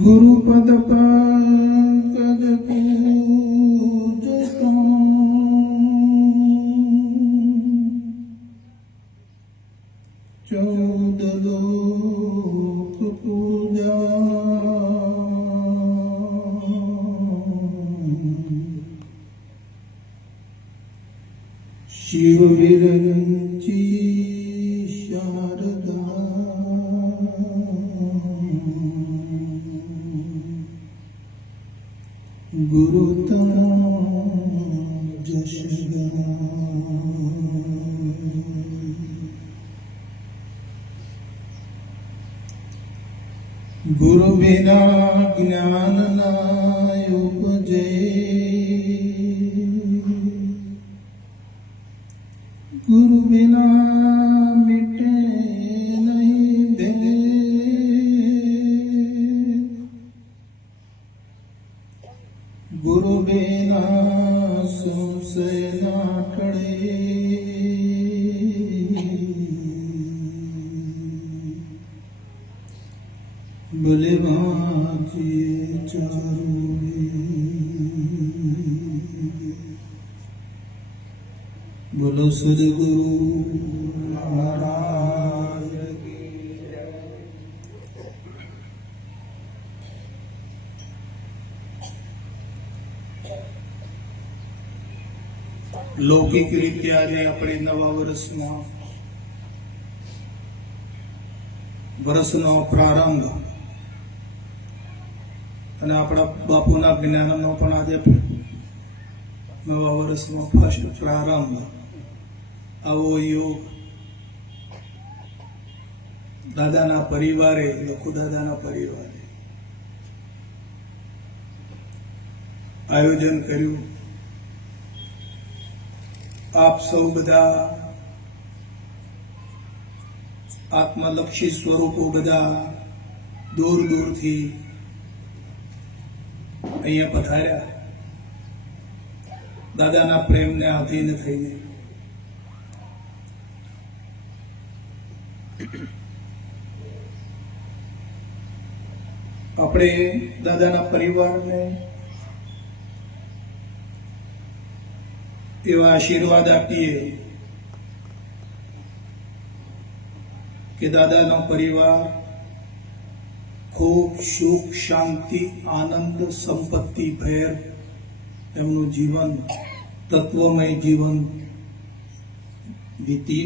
गुरुपद पंकज पूजता चौदह लोक पूजा शिव विरंची शारदा गुरुतम जशगा गुरु बिना ज्ञान ना उपजे गुरु बिना मिटे नहीं भेद गुरु बिना संशय ना टळे भले वांचिए चारों बोलो सद्गुरु महाराज की जय। लौकिक रीते आज अपने नवा વર્ષનો પ્રારંભ અને આપણા બાપુના જ્ઞાનનો પણ આજે નવા વર્ષનો ફર્સ્ટ પ્રારંભ આવો યોગ દાદાના પરિવારે લખુદાદાના પરિવારે આયોજન કર્યું। આપ સૌ બધા આત્મલક્ષી સ્વરૂપો બધા દૂર દૂરથી અહીંયા પધાર્યા દાદાના પ્રેમને આધીન થઈને। આપણે દાદાના પરિવારને એવા આશીર્વાદ આપીએ કે દાદાનો પરિવાર ખૂબ સુખ શાંતિ આનંદ સંપત્તિ ભેર એમનું જીવન તત્વમય જીવન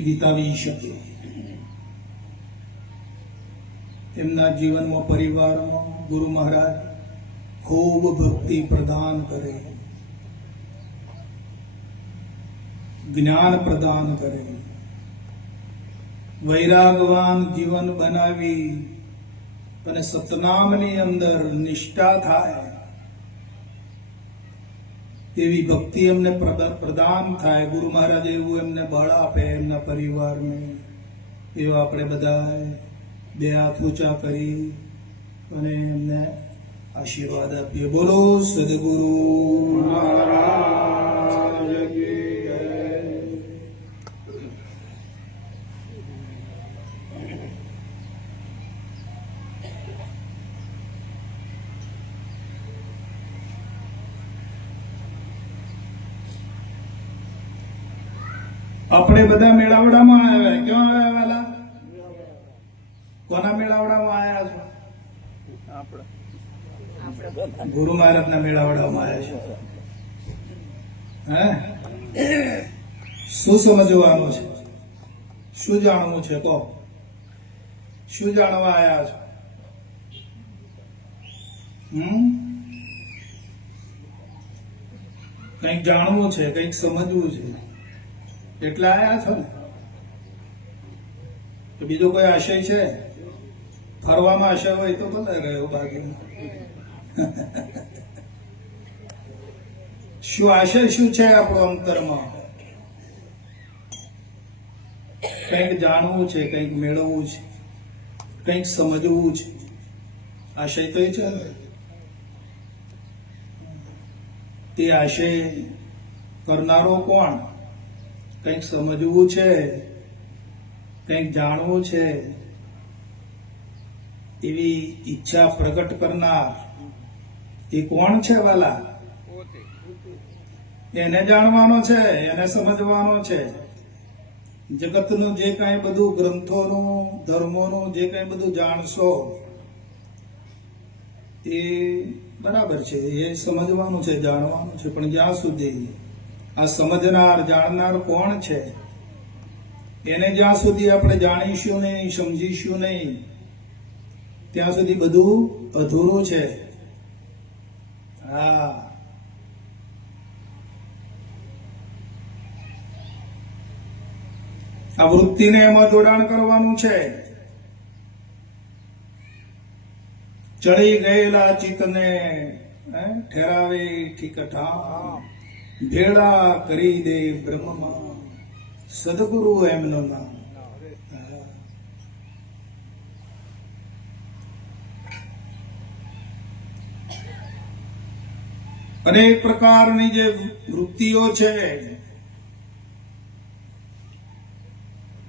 વિતાવી શકે। એમના જીવનમાં પરિવારમાં ગુરુ મહારાજ ખૂબ ભક્તિ પ્રદાન કરે, જ્ઞાન પ્રદાન કરે, વૈરાગવાન જીવન બનાવી અને સતનામની અંદર નિષ્ઠા થાય એવી ભક્તિ એમને પ્રદાન થાય। ગુરુ મહારાજ એવું એમને બળ આપે એમના પરિવારને। એવા આપણે બધા બે હાથ ઊંચા કરી અને એમને આશીર્વાદ આપીએ। બોલો સદગુરુ મહારાજ કી જય। આપણે બધા મેળાવડામાં આવ્યા। ક્યાં આવ્યા વાલા? કોના મેળાવડામાં આવ્યા છો? ગુરુ મહારાજના મેળાવડામાં આવ્યા છો। હે શું સમજવાનું છે? શું જાણવું છે? કહો, શું જાણવા આવ્યા છો? કંઈક જાણવું છે, કંઈક સમજવું છે એટલે આયા છો ને? તો બીજો કોઈ આશય છે? ફરવામાં આશય હોય તો ભલે રહ્યો, બાકી શું આશય શું છે આપણો અંતરમાં? કંઈક જાણવું છે, કંઈક મેળવવું છે, કંઈક સમજવું છે. આશય તો એ છે ને. તે આશય કરનારો કોણ? કંઈક સમજવું છે, કંઈક જાણવું છે એવી ઈચ્છા પ્રગટ કરનાર એ કોણ છે વાલા? એને જાણવાનો છે, એને સમજવાનો છે. જગતનું જે કાંઈ બધું ગ્રંથોનું, ધર્મોનું જે કાંઈ બધું જાણશો એ બરાબર છે, એ સમજવાનું છે, જાણવાનું છે. પણ જ્યાં સુધી આ સમજનાર, જાણનાર કોણ છે એને જ્યાં સુધી આપણે જાણીશું નહીં, સમજીશું નહીં, ત્યાં સુધી બધું અધૂરું છે. હા, આ વૃત્તિને એમાં જોડાણ કરવાનું છે. ચડી ગયેલા ચિત્તને ઠેરાવે ઠીકઠામ, ભેળા કરી દે બ્રહ્મમાં, સદગુરુ એમનો નામ. અનેક પ્રકારની જે વૃત્તિઓ છે,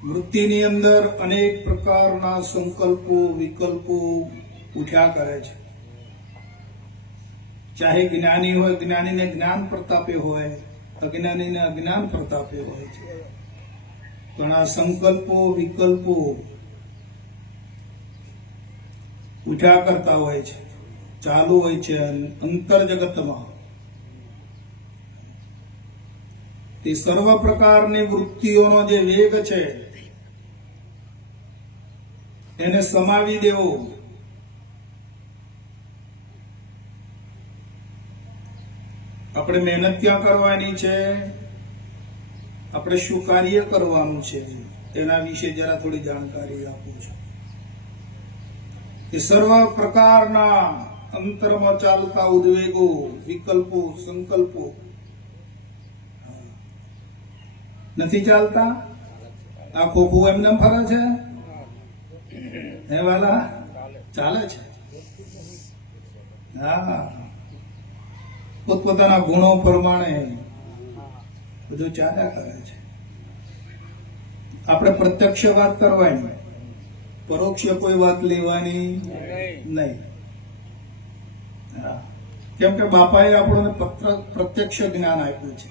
વૃત્તિની અંદર અનેક પ્રકારના સંકલ્પો, વિકલ્પો ઉઠ્યા કરે છે. ચાહે જ્ઞાની હોય, જ્ઞાનીને જ્ઞાન પ્રતાપે હોય, અજ્ઞાનીને અજ્ઞાન પ્રતાપે હોય છે. પણ આ સંકલ્પો, વિકલ્પો ઉઠ્યા કરતા હોય છે, ચાલુ હોય છે અંતર જગતમાં. તે સર્વ પ્રકારની વૃત્તિઓનો જે વેગ છે એને સમાવી દેવો. આપણે મહેનત ક્યાં કરવાની છે, આપણે શું કાર્ય કરવાનું છે એના વિશે જરા થોડી જાણકારી આપું છું. કે સર્વ પ્રકારના અંતરમાં ચાલતા ઉદ્વેગો, વિકલ્પો, સંકલ્પો નથી ચાલતા. આ ખોખું એમને ફરે છે, હે વાલા? ચાલે છે. હા, પોતપોતાના ગુણો પ્રમાણે બધું ચાલ્યા કરે છે. આપણે પ્રત્યક્ષ વાત કરવાની, પરોક્ષ કોઈ વાત લેવાની નહીં. હા, કેમ કે બાપાએ આપણને પ્રત્યક્ષ જ્ઞાન આપ્યું છે.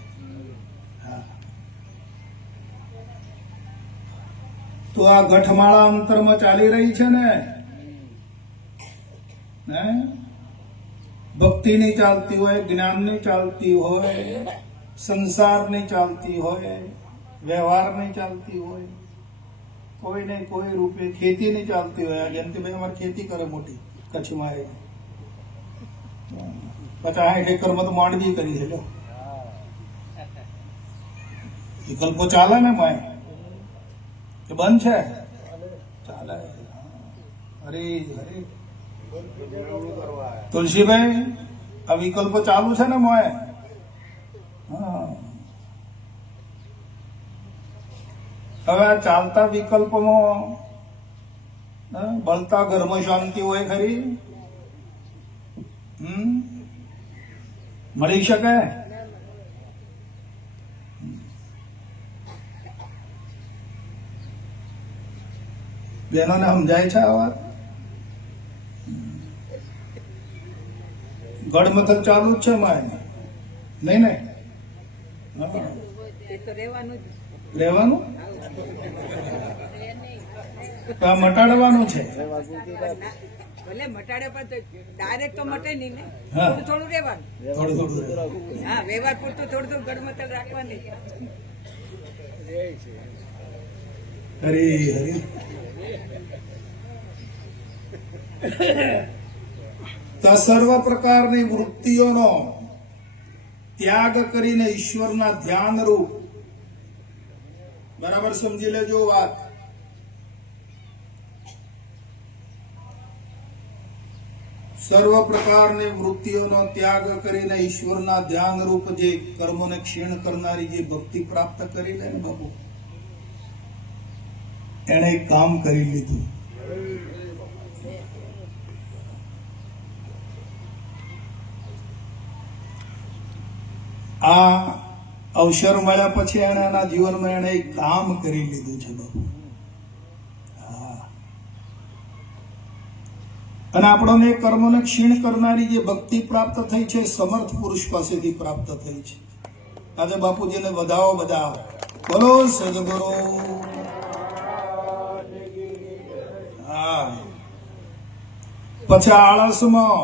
તો આ ગઠમાળા અંતરમાં ચાલી રહી છે ને, ભક્તિની ચાલતી હોય, જ્ઞાનની ચાલતી હોય, સંસારની ચાલતી હોય, વ્યવહારની ચાલતી હોય, કોઈ ને કોઈ રૂપે ખેતીની ચાલતી હોય. જયંતિભાઈ અમારે ખેતી કરે મોટી કચ્છમાં, એ 50-60 એકરમાં તો માંડવી કરી છે. વિકલ્પો ચાલે ને માય કે બંધ છે? ચાલે. હરે હરે તુલસીભાઈ, આ વિકલ્પો ચાલુ છે ને મોય? હા. હવે આ ચાલતા વિકલ્પમાં બળતા ઘરમાં શાંતિ હોય ખરી? મળી શકે? બહેનોને સમજાય છે આ વાત? ગડમથલ ચાલુ જ છે માય, નહીં ને? રહેવાનું મટાડવાનું છે. ભલે મટાડે પણ ડાયરેક્ટ તો મટે નહીં ને, થોડું રહેવાનું. થોડું હા, વ્યવહાર પૂરતું થોડું ગડમથલ રાખવાની. હરે હરે. તો સર્વ પ્રકારની વૃત્તિઓનો ત્યાગ કરીને ઈશ્વરના ધ્યાન રૂપ, બરાબર સમજી લેજો વાત. સર્વ પ્રકારની વૃત્તિઓનો ત્યાગ કરીને ઈશ્વરના ધ્યાન રૂપ જે કર્મોને ક્ષીણ કરનારી જે ભક્તિ પ્રાપ્ત કરી લે ને બાપુ, એને એક કામ કરી લીધું. આ અવસર મળ્યા પછી એને એના જીવનમાં એને એક કામ કરી લીધું છે બાપુ. અને આપણને કર્મોને ક્ષીણ કરનારી જે ભક્તિ પ્રાપ્ત થઈ છે સમર્થ પુરુષ પાસેથી પ્રાપ્ત થઈ છે. આજે બાપુજીને વધાવો બધા. બોલો સદગુરુ. હા. પછી આળસમાં,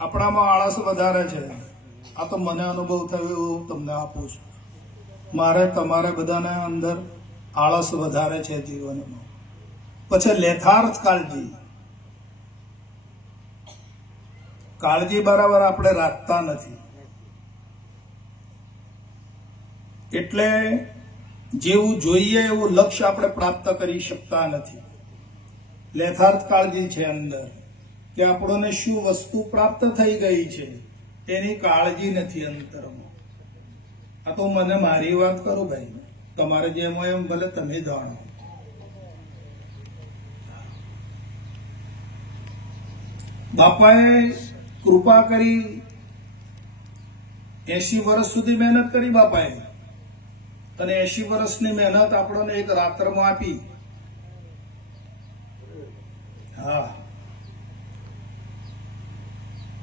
આપણામાં આળસ વધારે છે. આ તો મને અનુભવ થયો એવું તમને આપું છું. મારે તમારે બધાને અંદર આળસ વધારે છે જીવનમાં. પછી લેથાર્થ કાળજી, કાળજી બરાબર આપણે રાખતા નથી, એટલે જેવું જોઈએ એવું લક્ષ્ય આપણે પ્રાપ્ત કરી શકતા નથી. લેથાર્થ કાળજી છે અંદર, કે આપણને શું વસ્તુ પ્રાપ્ત થઈ ગઈ છે એની કાળજી નથી અંતરમાં. આ તો મને મારી વાત કરું ભાઈ, તમારે જેમ હોય એમ ભલે તમે જાણો. બાપાએ કૃપા કરી 80 વર્ષ સુધી મહેનત કરી બાપાએ, અને 80 વર્ષની મહેનત આપણને એક રાત્રમાં આપી. હા,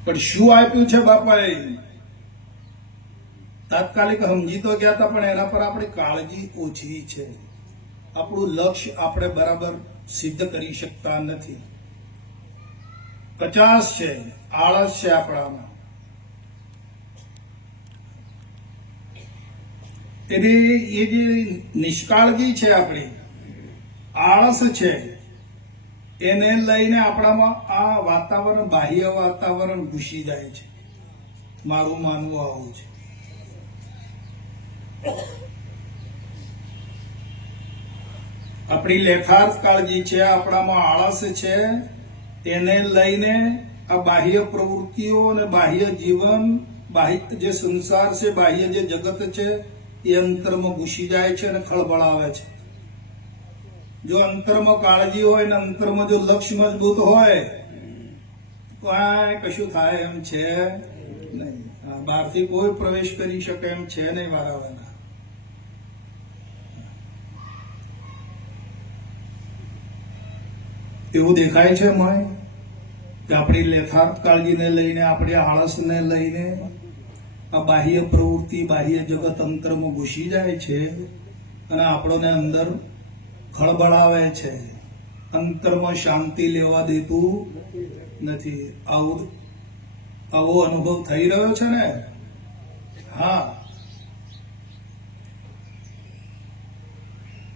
પણ શું આપ્યું છે બાપાએ? તાત્કાલિક સમજી તો ગયા હતા, પણ એના પર આપણી કાળજી ઓછી છે. આપણું લક્ષ્ય આપણે બરાબર સિદ્ધ કરી શકતા નથી. 50 છે, આળસ છે આપણામાં. એટલે એ જે નિષ્કાળજી છે આપણી, આળસ છે, એને લઈને આપણામાં આ વાતાવરણ, બાહ્ય વાતાવરણ ઘૂસી જાય છે. મારું માનવું આવું છે. આપણી લેથાર્થ કાળજી છે, આપણામાં આળસ છે, એને લઈને આ બાહ્ય પ્રવૃત્તિઓ અને બાહ્ય જીવન, બાહ્ય જે સંસાર છે, બાહ્ય જે જગત છે એ અંતરમાં ઘૂસી જાય છે અને ખળબળાવે છે. જો અંતરમાં કાળજી હોય ને અંતરમાં જો લક્ષ્ય મજબૂત હોય તો આ કશું થાય એમ છે નહીં. બહારથી કોઈ પ્રવેશ કરી શકે એમ છે નહીં મારા. એવું દેખાય છે મને કે આપણી લેથાર્થ કાળજીને લઈને, આપણી આળસને લઈને આ બાહ્ય પ્રવૃત્તિ, બાહ્ય જગત અંતરમાં ઘૂસી જાય છે અને આપણને અંદર ખળબળાવે છે, અંતરમાં શાંતિ લેવા દેતું નથી. આવો અનુભવ થઈ રહ્યો છે ને? હા.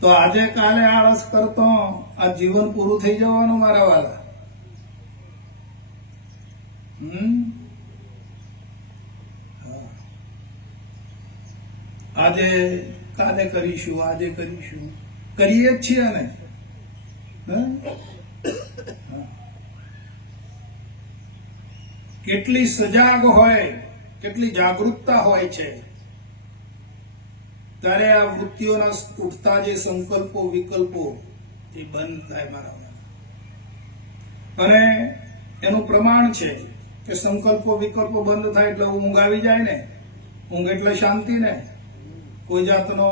તો આજે કાલે આળસ કરતો આ જીવન પૂરું થઈ જવાનું મારા વાલા. આજે કાલે કરીશું, આજે કરીશું, કરીએ જ છીએ ને. કેટલી સજાગ હોય, કેટલી જાગૃતતા હોય છે ત્યારે આ વૃત્તિઓના ઉઠતા જે સંકલ્પો, વિકલ્પો એ બંધ થાય મારા. અને એનું પ્રમાણ છે કે સંકલ્પો, વિકલ્પો બંધ થાય એટલે ઊંઘ આવી જાય ને. ઊંઘ એટલે શાંતિ ને, કોઈ જાતનો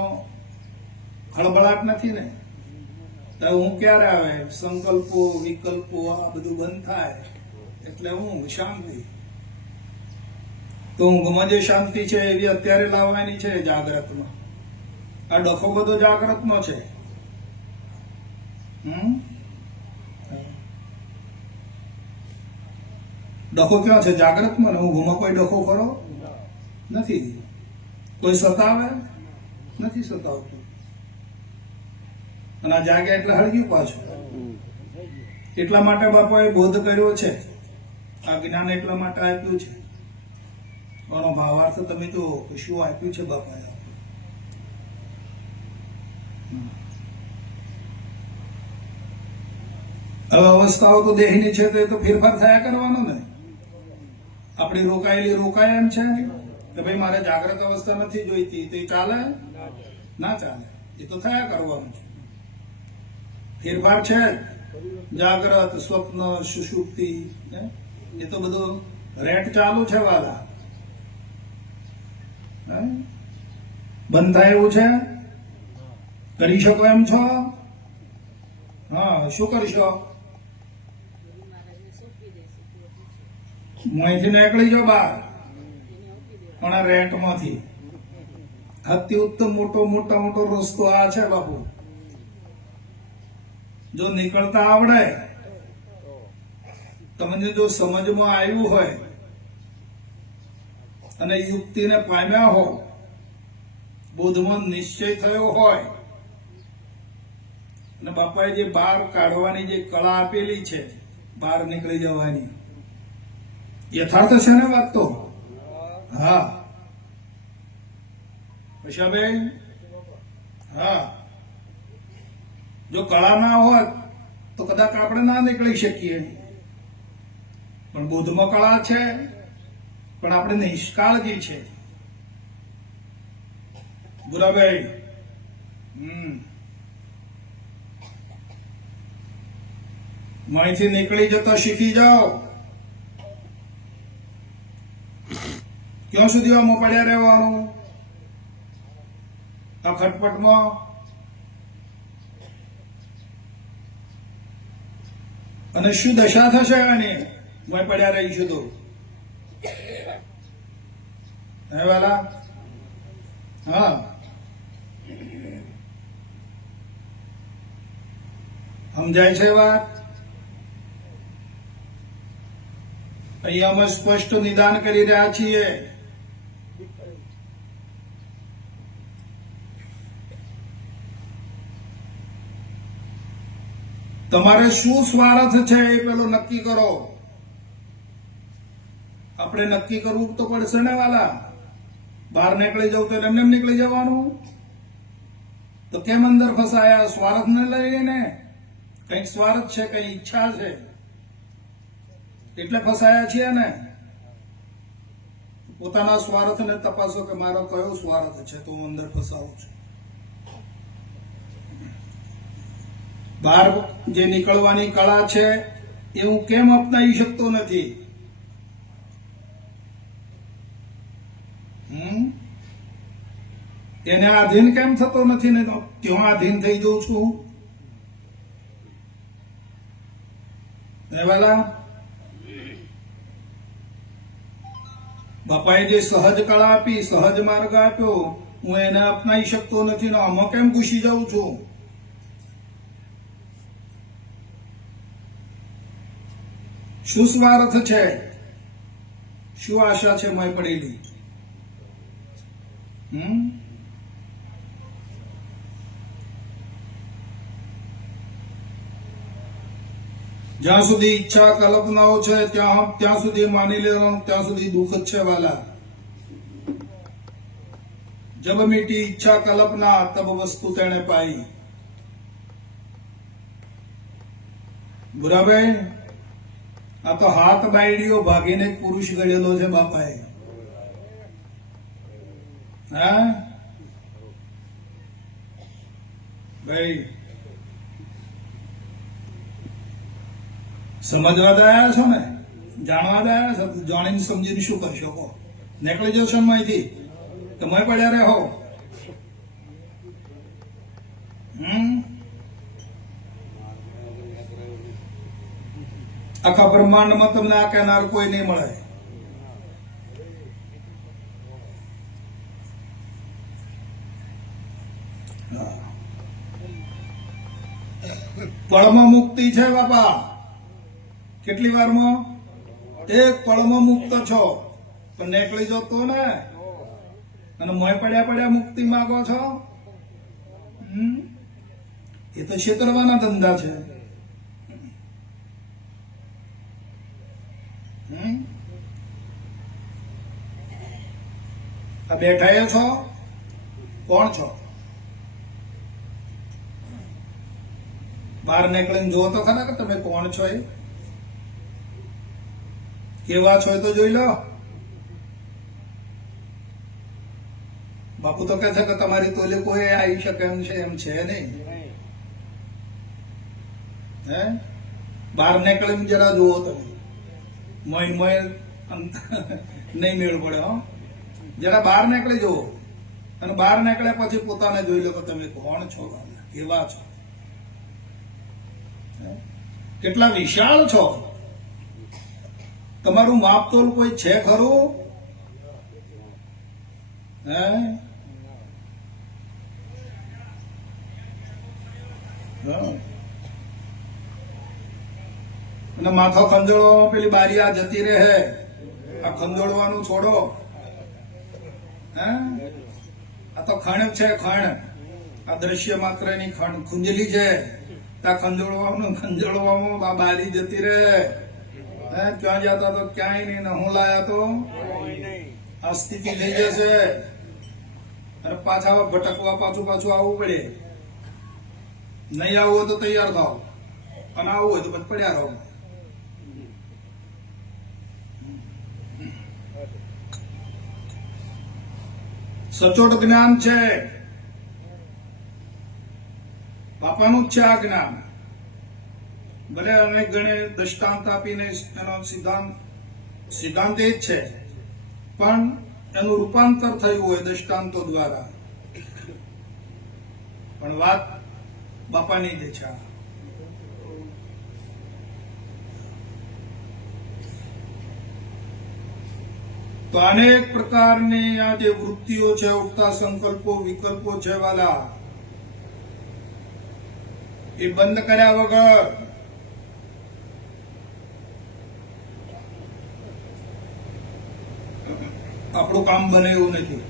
ખળબળાટ નથી ને. તો ઊંઘ ક્યારે આવે? સંકલ્પો, વિકલ્પો આ બધું બંધ થાય એટલે ઊંઘ, શાંતિ. તો ઊંઘમાં જે શાંતિ છે એવી અત્યારે લાવવાની છે જાગ્રતમાં. આ ડખો બધો જાગ્રતનો છે. ડખો ક્યાં છે? જાગ્રતમાં ને. ઊંઘમાં કોઈ ડખો ખરો નથી. કોઈ સતાવે નથી સતાવતું. અને આ જાગે એટલે હળગ્યું પાછું. એટલા માટે બાપાએ બોધ કર્યો છે, આ જ્ઞાન એટલા માટે આપ્યું છે. આનો ભાવાર્થ તમે તો શું આપ્યું છે બાપાએ. હવે અવસ્થાઓ તો દેહની છે તો એ તો ફેરફાર થયા કરવાનો ને. આપણી રોકાયેલી રોકાય એમ છે કે ભાઈ મારે જાગ્રત અવસ્થા નથી જોઈતી તો એ ચાલે ના ચાલે. એ તો થયા કરવાનું છે. ફેરફાર છે જાગ્રત સ્વપ્ન સુષુપ્તિ એ તો બધું રેટ ચાલુ છે વાલા. બંધ થાય એવું છે? કરી શકો એમ છો? હા, શું કરશો? અહીંથી નીકળી જાઓ બહાર પણ આ રેન્ટમાંથી. અતિ ઉત્તમ મોટો રસ્તો આ છે બાપુ. જો નીકળતા આવડે, તમને જો સમજમાં આવ્યું હોય અને યુક્તિને પામ્યા હો, બોધમાં નિશ્ચય થયો હોય અને બાપાએ જે બહાર કાઢવાની જે કળા આપેલી છે, બહાર નીકળી જવાની, યથાર્થ છે ને વાત તો? હા પૈસાભાઈ, હા. જો કળા ના હોત તો કદાચ આપણે ના નીકળી શકીએ, પણ બોધમાં કળા છે, પણ આપણે નિષ્કાળજી છે. ગુરાભાઈ, અહીંથી નીકળી જતા શીખી જાઓ. ક્યાં સુધી આમાં પડ્યા રહેવાનું આ ખટપટમાં? અને શું દશા થશે આની મેં પડ્યા રહીશું તો? હે વાલા? હા, સમજાય છે વાત? અહીંયા અમે સ્પષ્ટ નિદાન કરી રહ્યા છીએ. તમારે શું સ્વાર્થ છે એ પેલો નક્કી કરો. આપણે નક્કી કરવું તો પડશે ને વાલા. બહાર નીકળી જવું તો એમને નીકળી જવાનું. તો કેમ અંદર ફસાયા? સ્વાર્થ ને લઈને. કઈક સ્વાર્થ છે, કઈ ઈચ્છા છે એટલે ફસાયા છીએ ને. પોતાના સ્વાર્થને તપાસો કે મારો કયો સ્વાર્થ છે તો હું અંદર ફસાવું છું. બહાર જે નીકળવાની કળા છે એ હું કેમ અપનાવી શકતો નથી? એને આધીન કેમ થતો નથી ને ત્યાં આધીન થઈ જઉં છું? વાલા, બાપાએ જે સહજ કળા આપી, સહજ માર્ગ આપ્યો, હું એને અપનાવી શકતો નથી ને આમાં કેમ ઘૂસી જાઉં છું? શું સ્વાર્થ છે? શું આશા છે મેં પડેલી? જ્યાં સુધી ઈચ્છા કલ્પનાઓ છે ત્યાં સુધી માની લેવાનું, ત્યાં સુધી દુઃખ જ છે વાલા. જબ મીટી ઈચ્છા કલ્પના તબ વસ્તુ તેણે પાઈ. બુરાભાઈ, આ તો હાથ બાયડીઓ ભાગીને એક પુરુષ ગળેલો છે બાપાએ. હા ભાઈ, સમજવા દયા છો ને, જાણવા દયા છો? જાણીને સમજીને શું કરી શકો? નીકળી જશો અહીંથી તમે પડ્યા રહો. આખા બ્રહ્માંડમાં તમને આ કહેનાર કોઈ નહીં મળે. પળમાં મુક્તિ છે બાપા. કેટલી વારમાં? એક પળમાં મુક્ત છો, પણ નીકળી જતો ને. અને મોય પડ્યા પડ્યા મુક્તિ માંગો છો? એ તો છેતરવાના ધંધા છે. આ બેઠા એ છો, કોણ છો? બહાર નીકળીને જુઓ તો ખરા કે તમે કોણ છો, એ કેવા છો એ તો જોઈ લો. બાપુ તો કહે છે કે તમારી તોલે કોઈ આવી શકે એમ છે નહીં. હે, બહાર નીકળીને જરા જુઓ તમે, મોય નહીં મેળ પડે. હો, જરા બહાર નીકળી જુઓ, અને બહાર નીકળ્યા પછી પોતાને જોઈ લો કે તમે કોણ છો, કેવા છો, કેટલા વિશાળ છો. તમારું માપતોલ કોઈ છે ખરું? હે, અને માથો ખંજોળવામાં પેલી બારી આ જતી રહે. આ ખંજોળવાનું છોડો. હે, આ તો ખણ છે, ખણ. આ દ્રશ્ય માત્ર ની ખણ ખુંજલી છે. આ ખંજોળવામાં આ બારી જતી રહે. હે, ક્યાં જતા તો ક્યાંય નહીં, ને હું લાયા તો આ સ્થિતિ થઈ જશે. અને પાછા ભટકવા પાછું આવવું પડે. નહીં આવવું હોય તો તૈયાર થાવ, અને આવવું હોય તો પછી પડ્યા રહો. સચોટ જ્ઞાન છે, બાપાનું જ છે આ જ્ઞાન. ભલે અનેક ગણે દ્રષ્ટાંત આપીને એનો સિદ્ધાંત એ જ છે, પણ એનું રૂપાંતર થયું હોય દ્રષ્ટાંતો દ્વારા. પણ વાત બાપાની જ છે. તો અનેક પ્રકારની આ જે વૃત્તિઓ છે, ઉગતા સંકલ્પો વિકલ્પો છે વાલા, એ બંધ કર્યા વગર આપણું કામ બને એવું નથી.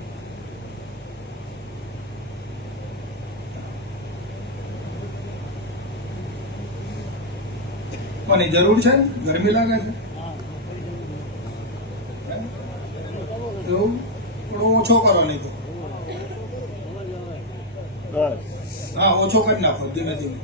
કોની જરૂર છે? ગરમી લાગે છે? થોડો ઓછો કરો, નહીં તો હા ઓછો કરી નાખો ધીમે ધીમે.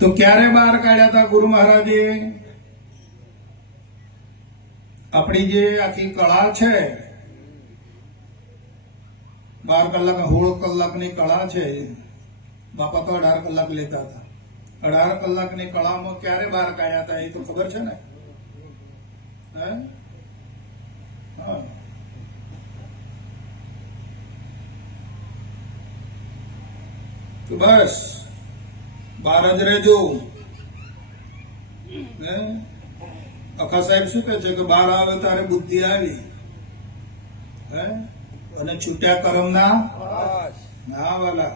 તો ક્યારે બહાર કાઢ્યા હતા ગુરુ મહારાજે? આપણી જે આખી કળા છે, 12 કલાક 16 કલાકની કળા છે. બાપા તો 18 કલાક લેતા હતા. 18 કલાકની કળામાં ક્યારે બહાર કાઢ્યા હતા એ તો ખબર છે ને? હે, હા. તો બસ બહાર જ રહેજો. અખા સાહેબ શું કે છે કે બહાર આવે ત્યારે બુદ્ધિ આવી, હે, અને છૂટ્યા કર્મ ના વાલા.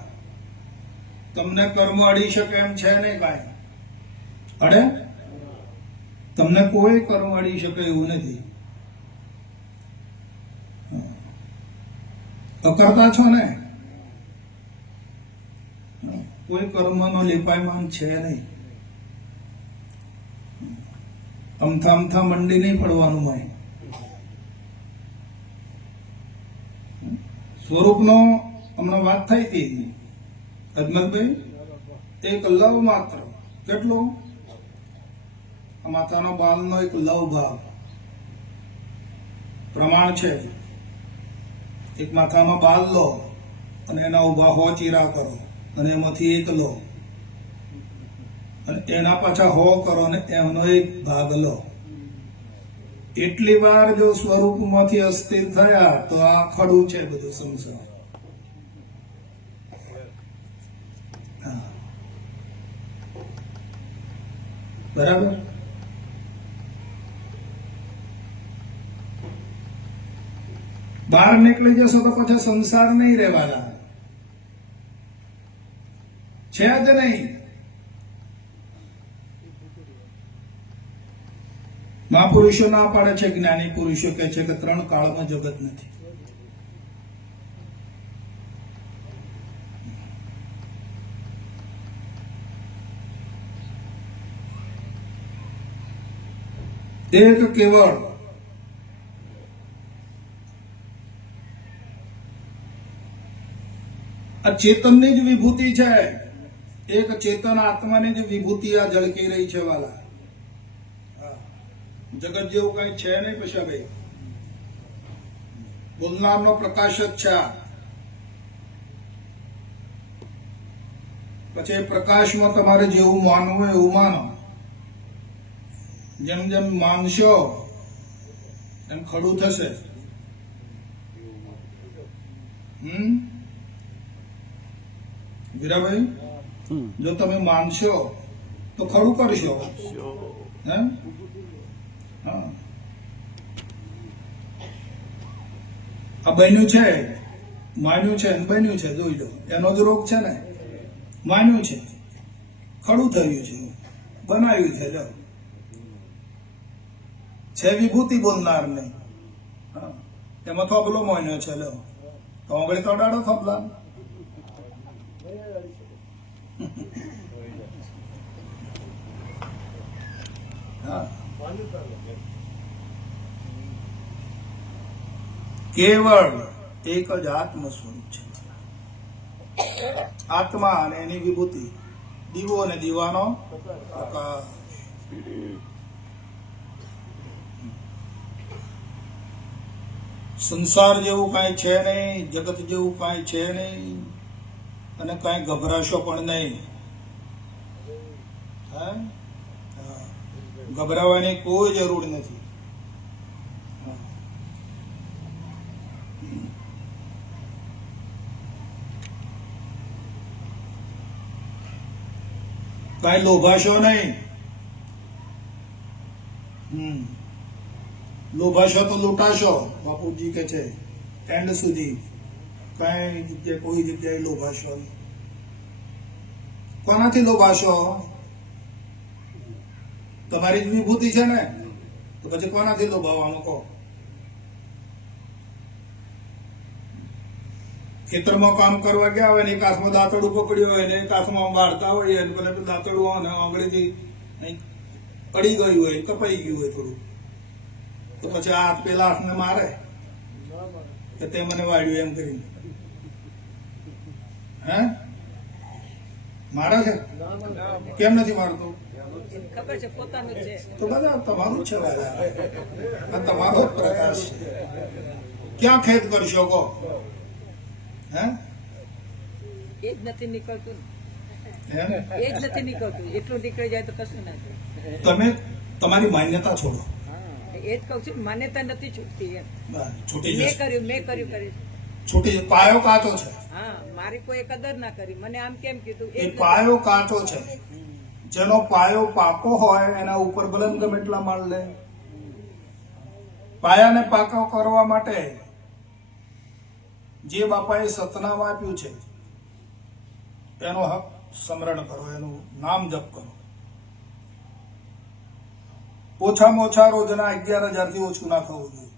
તમને કર્મ અડી શકે એમ છે નહીં કાંઈ. અડે? તમને કોઈ કર્મ અડી શકે એવું નથી. અકર્તા છો ને, કોઈ કર્મનો લેપાયમાન છે નહીં. અમથા મંડી નહીં પડવાનું હોય. સ્વરૂપનો હમણાં વાત થઈ હતી અજમતભાઈ, એક લવ માત્ર. કેટલું? આ માથાનો બાલનો એક લવ ભાવ પ્રમાણ છે. એક માથાનો બાલ લો અને એના ઉભા હો ચીરા કરો, અને એમાંથી એક લો, અને એના પાછા હો કરો, અને એનો એક ભાગ લો. એટલી વાર જો સ્વરૂપમાંથી અસ્થિર થયા તો આ ખડું છે બધું સંસાર. બરાબર? બહાર નીકળી જશો તો પછી સંસાર નહીં રહેવાના. છે જ નહીં. મહાપુરુષો ના પાડે છે, જ્ઞાની પુરુષો કહે છે કે 3 કાળમાં જગત નથી. એક કેવળ આ ચેતનની જ વિભૂતિ છે. એક ચેતન આત્માની જ વિભૂતિ આ ઝળકી રહી છે વાલા. જગત જેવું કઈ છે નહીં પશાભાઈ. બોલનારનો પ્રકાશ જ છે. પછી એ પ્રકાશમાં તમારે જેવું માનવું હોય એવું માનો. જેમ જેમ માનશો એમ ખડું થશે. વીરાભાઈ, જો તમે માનશો તો ખડું કરશો. હે? હા, આ બન્યું છે, માન્યું છે, બન્યું છે. જોઈ લો, એનો જ રોગ છે ને. માન્યું છે, ખડું થયું છે, બનાવ્યું છે. લો, છે વિભૂતિ બોલનાર નહીં. એમાં થોબલો માન્યો છે. લો, તો આંગળી તોડાડો થોબલા. કેવળ એક જ આત્મ સ્વરૂપ છે. આત્મા અને એની વિભૂતિ, દીવો અને દીવાનો પ્રકાશ. સંસાર જેવું કાંઈ છે નહીં, જગત જેવું કાંઈ છે નહીં, અને કાંઈ ગભરાશો પણ નહીં. ગભરાવાની કોઈ જરૂર નથી. કાંઈ લોભાશો નહીં. લોભાશો તો લૂંટાશો. બાપુજી કે છે એન્ડ સુધી કઈ જગ્યાએ કોઈ જગ્યાએ લોભાશો નહીં. કોનાથી લોભાશો? તમારી જ વિભૂતિ છે ને, તો પછી કોનાથી લોભાવાનું કહો? ખેતરમાં કામ કરવા ગયા હોય ને એક હાથમાં દાંતડું પકડ્યું હોય ને એક હાથમાં વાળતા હોય ને પેલા દાંતડું અને આંગળીથી અડી ગયું હોય, કપાઈ ગયું હોય થોડું, તો પછી આ હાથ પેલા હાથને મારે કે તે મને વાળ્યું એમ કરીને. હે, મારે છે? કેમ નથી મારતો? ખબર છે પોતાનું છે. તો બધા તમારું જ છે વાલા. આ તમારો જ પ્રકાશ છે. ક્યાં ખેદ કરશો કહો? હે, એ જ નથી નીકળતું હે ને? એ જ નથી નીકળતું. એટલું નીકળી જાય તો કશું ના થાય. તમે તમારી માન્યતા છોડો. એ જ કહું છું, માન્યતા નથી છૂટતી એમ. છૂટી મેં જશે. કર્યું. છૂટી જશે. પાયો કાચો છે. હા, મારી કોઈ કદર ના કરી. મને આમ કેમ કીધું? એ પાયો કાચો છે. જેનો પાયો પાકો હોય એના ઉપર ભલે ગમે એટલા માળ લે. પાયાને પાકો કરવા માટે જે બાપાએ સતનામ આપ્યું છે એનો હક સ્મરણ કરો, એનું નામ જપ કરો. ઓછામાં ઓછા રોજના 11,000 થી ઓછું ના થવું જોઈએ.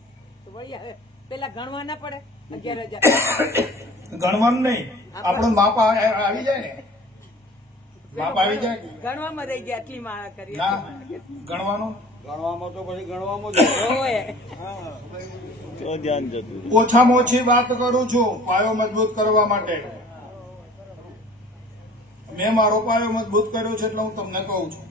તો વળી હવે પેલા ગણવા ના પડે 11,000? ગણવાનું નહીં, આપણું માપ આવી જાય ને. માપ આવી જાય. ગણવામાં રહી ગયા. આટલી માળા કરી. ના, ગણવાનું. ગણવામાં તો પછી ગણવામાં જ હોય. તો ધ્યાન જતું. ઓછામાં ઓછી વાત કરું છું પાયો મજબૂત કરવા માટે. મેં મારો પાયો મજબૂત કર્યો છે એટલે હું તમને કહું છું.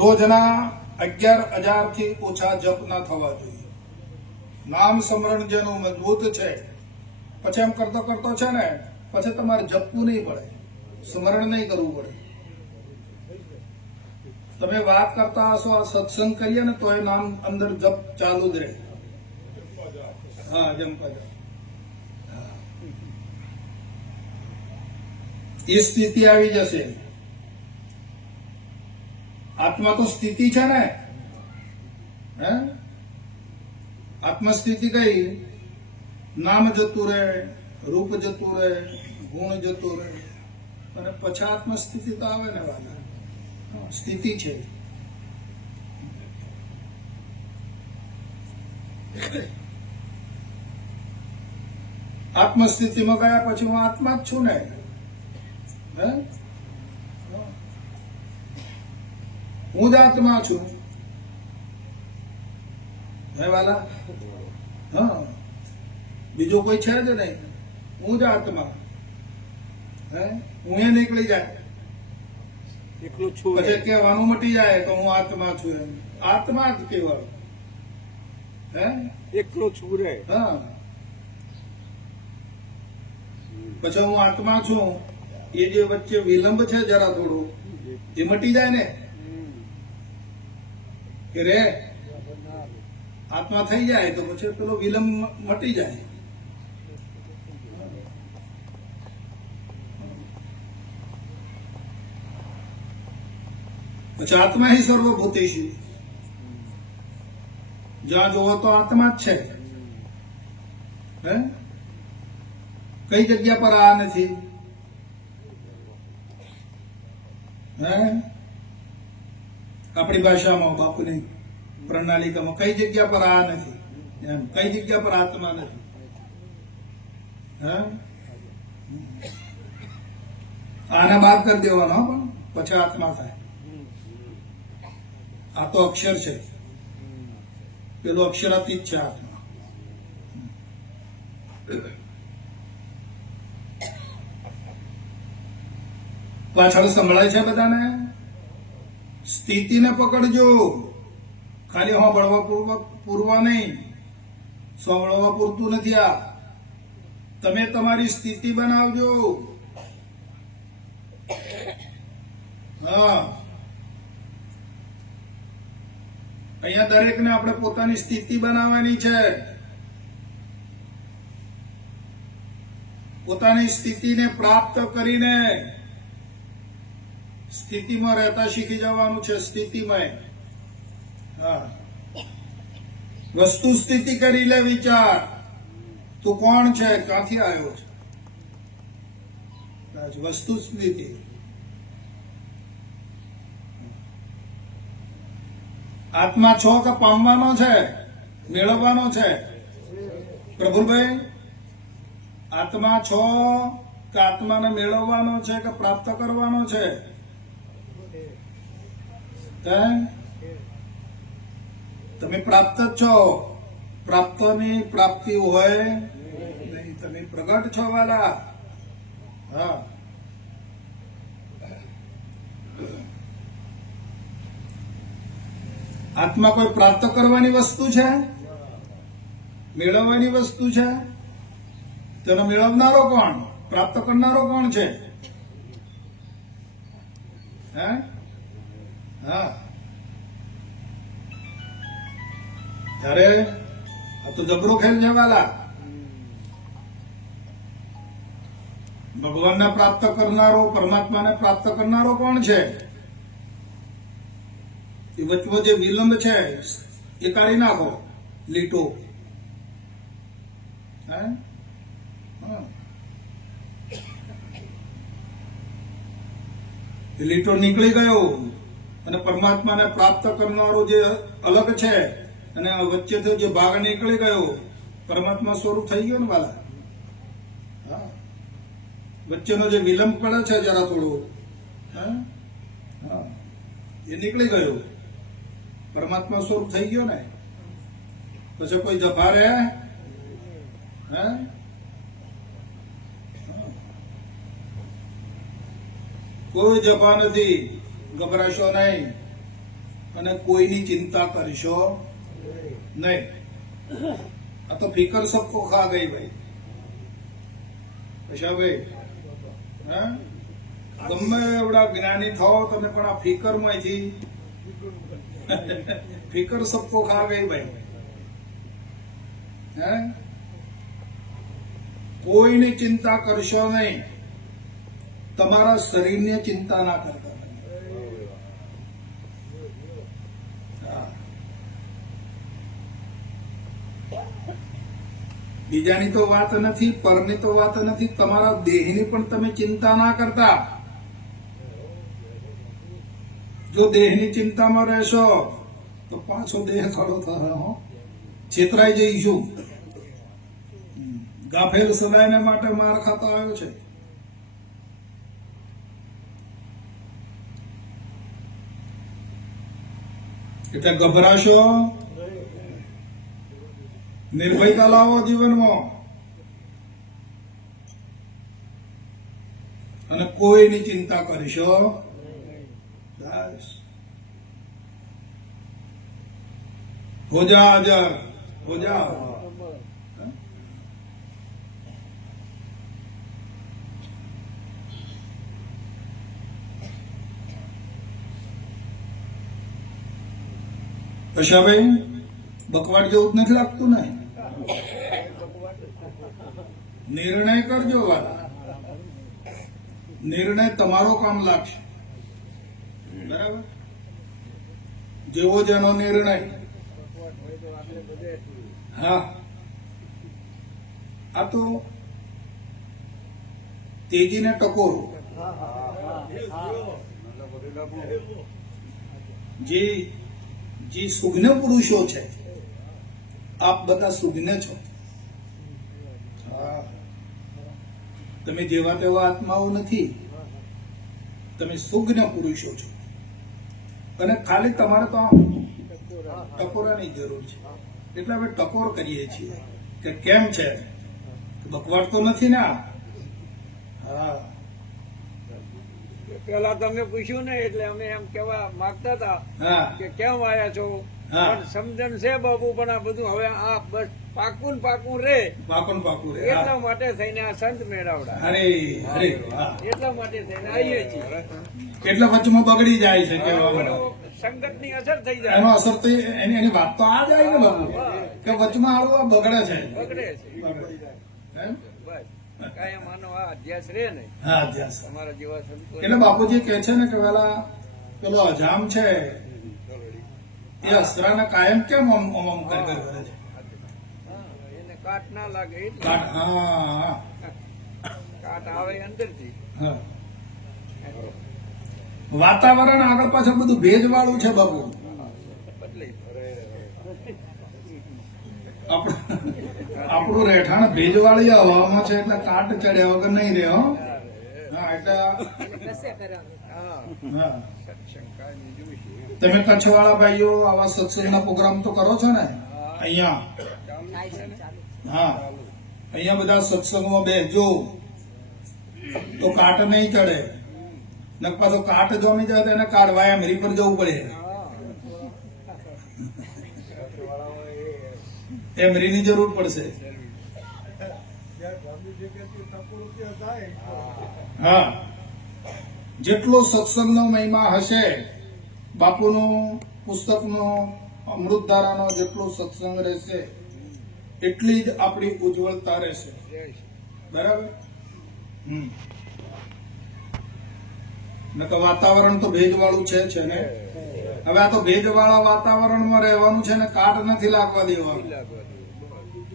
રોજના 11,000 થી ઓછા જપ ના થવા જોઈએ. નામ સ્મરણ જેનું મજબૂત છે, પછી એમ કરતો કરતો છે ને, પછી તમારે જપવું નહીં પડે, સ્મરણ નહીં કરવું પડે. તમે વાત કરતા હશો, આ સત્સંગ કરીએ ને તો એ નામ અંદર જપ ચાલુ જ રહે. હા, જમપા જાઓ. એ સ્થિતિ આવી જશે. આત્મા તો સ્થિતિ છે ને. હે, આત્મસ્થિતિ કઈ? નામ જતું રહે, રૂપ જતું રહે, ગુણ જતું રહે, અને પછી આત્મસ્થિતિ તો આવે ને વાલા. સ્થિતિ છે. આત્મસ્થિતિમાં ગયા પછી હું આત્મા જ છું ને. હે? હું જ આત્મા છું. હે વાલા? હા, બીજો કોઈ છે જ નહીં. હું જ આત્મા. હે? હું એ નીકળી જાય એકલું છું પછી કહેવાનું મટી જાય તો હું આત્મા છું એમ. આત્મા જ કહેવાય. હે? એકલો છું રે. હા, પછી હું આત્મા છું. એ જે વચ્ચે વિલંબ છે જરા થોડો, એ મટી જાય ને કે રે આત્મા થઈ જાય તો પછી પેલો વિલંબ મટી જાય. પછી આત્મા હિ સર્વભૂતેષુ. જ્યાં જોવો તો આત્મા જ છે. હે? કઈ જગ્યા પર આ નથી? હે? આપણી ભાષામાં બાપુની પ્રણાલિકામાં કઈ જગ્યા પર આ નથી? એમ કઈ જગ્યા પર આત્મા નથી? હે? આને બાદ કરી દેવાનો પણ પછી આત્મા થાય. આ તો અક્ષર છે, પેલો અક્ષરાતીત છે આત્મા. પાછળ સંભળાય છે બધાને? સ્થિતિને પકડજો, ખાલી સાંભળવા પૂરવા નહીં. સાંભળવા પૂરતું નથી આ. તમે તમારી સ્થિતિ બનાવજો. હા, અહીંયા દરેકને આપણે પોતાની સ્થિતિ બનાવવાની છે. પોતાની સ્થિતિને પ્રાપ્ત કરીને સ્થિતિમાં રહેતા શીખી જવાનું છે. સ્થિતિમાં હા, વસ્તુ સ્થિતિ કરી લે. વિચાર, તું કોણ છે, ક્યાંથી આવ્યો છે? વસ્તુ સ્થિતિ. આત્મા છો કે પામવાનો છે, મેળવવાનો છે? પ્રભુભાઈ, આત્મા છો કે આત્માને મેળવવાનો છે કે પ્રાપ્ત કરવાનો છે? હે? તમે પ્રાપ્ત જ છો. પ્રાપ્તની પ્રાપ્તિ હોય નહીં. તમે પ્રગટ છો વાલા. હા, આત્મા કોઈ પ્રાપ્ત કરવાની વસ્તુ છે? મેળવવાની વસ્તુ છે? તેનો મેળવનારો કોણ? પ્રાપ્ત કરનારો કોણ છે? હે? હા, ત્યારે આ તો જબરો ખેલ છે વાલા. ભગવાનને પ્રાપ્ત કરનારો, પરમાત્માને પ્રાપ્ત કરનારો કોણ છે? એ વચમાં જે વિલંબ છે એ કાઢી નાખો. લીટો. હે? હા, એ લીટો નીકળી ગયો અને પરમાત્માને પ્રાપ્ત કરનારો જે અલગ છે અને વચ્ચેથી જે ભાગ નીકળી ગયો, પરમાત્મા સ્વરૂપ થઈ ગયો ને વાલા. હા, વચ્ચેનો જે વિલંબ પડે છે જરા થોડો, હા, એ નીકળી ગયો, પરમાત્મા સ્વરૂપ થઈ ગયો ને. પછી કોઈ જફા રહે? હે? કોઈ જફા નથી. ગભરાશો નહીં અને કોઈની ચિંતા કરશો નહીં. આ તો ફિકર સબકો ખા ગઈ ભાઈ. પછી ભાઈ, હે? ગમે એવડા જ્ઞાની થાઓ તમે પણ આ ફિકર માંથી ફિકર સબકો ખા ગઈ ભાઈ. હે? કોઈની ચિંતા કરશો નહીં. તમારા શરીરની ચિંતા ના કરતા. બીજાની તો વાત નથી, પરની તો વાત નથી, તમારા દેહની પણ તમે ચિંતા ના કરતા. જો દેહની ચિંતામાં રહેશો તો પાછો દેહ ખડો થશે. છેતરાઈ જઈશું. ગાફેલ સદાયને માટે માર ખાતો આવ્યો છે. એટલે ગભરાશો, નિર્ભયતા લાવો જીવનમાં અને કોઈની ચિંતા કરીશો બસ. હો જા અજર, હો જા. કશાભાઈ બકવાટ જેવું જ નથી લાગતું ને? નિર્ણય કરજો વાલા. નિર્ણય તમારો કામ લાગશે. બરાબર? જેવો જેનો નિર્ણય. હા, આ તો તેજીને ટકોરો. જે સુજ્ઞ પુરુષો છે, આપ બધા સુજ્ઞ છો. હા, તમે જેવા તેવા આત્માઓ નથી, તમે સુજ્ઞ પુરુષો છો. અને ખાલી તમારે તો ટકોરાની જરૂર છે. એટલે હવે ટકોર કરીએ છીએ કે કેમ છે, બકવાટ તો નથી ને? હા, પેલા તમે પૂછ્યું ને એટલે અમે એમ કેવા માંગતા હતા હા, કે કેમ આયા છો. હા. પણ સમજણ છે બાબુ, પણ આ બધું હવે આ બસ પાકું ને પાકું રે પાકું રે. એટલા હા. માટે થઈને આ સંત મેળવડા. અરે અરે વાહ. એટલા માટે થઈને આવીએ છીએ. એટલે વચમાં બગડી જાય છે કહેવામાં. સંગત ની અસર થઈ એનો જાય, અસર તો એની વાત તો આ જાય ને બાપુ, કે વચમાં આવું આ બગડે છે. બગડે છે. એમ? બસ કાયમ આનો આ અધ્યાસ રે ને હા, અધ્યાસ. તમારા જેવા સંતો. એટલે બાપુજી કહે છે ને કે પેલા પેલો અજામ છે એ અસરાને કાયમ કેમ ઓમ કરે છે? હા, એને કાટ ના લાગે એટલે. હા, કાટ આવે અંદરથી. હા. વાતાવરણ આગળ પાછળ બધું ભેજ વાળું છે બાપુ. બદલે આપણું રહેઠાણ ભેજવાળી હવામાં છે એટલે કાટ ચડ્યા વગર નહીં રહે. હો. હા, એટલે નશે કરાવે. હા, હા. શંકા બીજું છે. તમે કચ્છ વાળા ભાઈઓ આવા સત્સંગના પ્રોગ્રામ તો કરો છો ને અહીંયા? થાય છે ચાલુ. હા, અહીંયા બધા સત્સંગમાં બેસજો તો કાટ નહીં ચડે. ને પાછો કાટ જમી જાય તો એને કાઢવા એમરી પર જવું પડે. એમરીની જરૂર પડશે. હા, જેટલો સત્સંગનો મહિમા હશે, બાપુનો પુસ્તકનો અમૃતધારાનો જેટલો સત્સંગ રહેશે એટલી જ આપણી ઉજ્જવળતા રહેશે. બરાબર? નકર વાતાવરણ તો ભેજવાળું છે ને. હવે આ તો ભેજવાળા વાતાવરણમાં રહેવાનું છે ને, કાટ નથી લાગવા દેવાનું.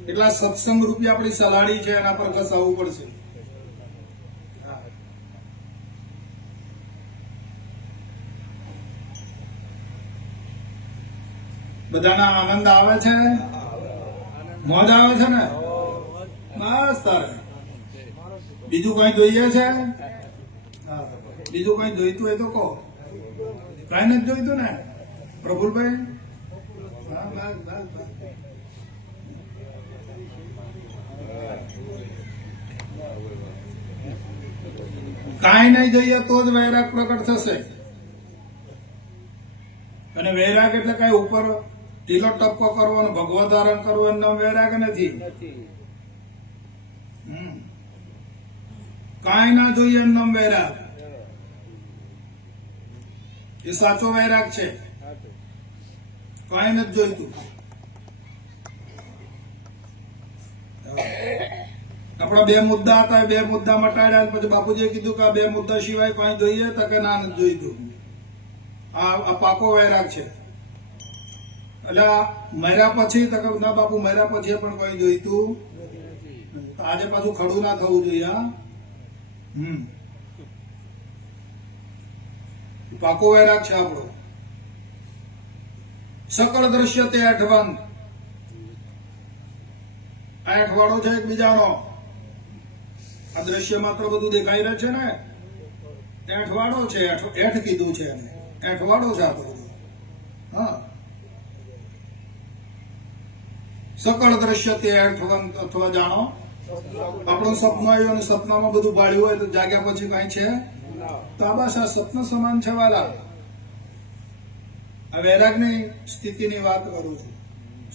એટલા સત્સંગ રૂપી આપણી સલાડી છે, એના પર ઘસાવવું પડશે. બધાના આનંદ આવે છે, મોજ આવે છે ને? બસ તારે બીજું કઈ જોઈએ છે? હા, બીજું કઈ જોઈતું હોય તો કહો. કઈ નથી જોઈતું ને પ્રફુલભાઈ? હા, બસ બસ બસ. કાંઈ નહીં જોઈએ તો જ વૈરાગ પ્રગટ થશે. અને વૈરાગ એટલે કઈ ઉપર ટીલો ટપકો કરવો અને ભગવત ધારણ કરવું એનું નામ વૈરાગ નથી. કાંઈ ના જોઈએ એનું નામ વૈરાગ. એ સાચો વૈરાગ છે. કાંઈ નથી જોઈતું. આપણા બે મુદ્દા હતા, બે મુદ્દા મટાડ્યા. પછી બાપુજીએ કીધું કે આ બે મુદ્દા સિવાય કઈ જોઈએ તો કે ના નથી જોઈતું. આ પાકો વૈરાગ છે. એટલે મર્યા પછી તો કે ના બાપુ, મર્યા પછી પણ કઈ જોઈતું આજે પાછું ખડું ના થવું જોઈએ. હા, પાકો વૈરાગ છે આપણો. સકળ દ્રશ્ય તે અઠવંત, આ અઠવાડો છે એકબીજાનો. આ દ્રશ્ય માત્ર બધું દેખાઈ રહ્યું છે ને, એ અઠવાડો છે. એઠ કીધું છે એને, અઠવાડો છે આ તો બધું. હા, સકળ દ્રશ્ય તે અઠવંત અથવા જાણો. આપણું સપનું આવ્યું અને સપનામાં બધું ભાળ્યું હોય તો જાગ્યા પછી કઈ છે તો આ બસ આ સપન સમાન છે વાલા. આ વૈરાગની સ્થિતિની વાત કરું છું.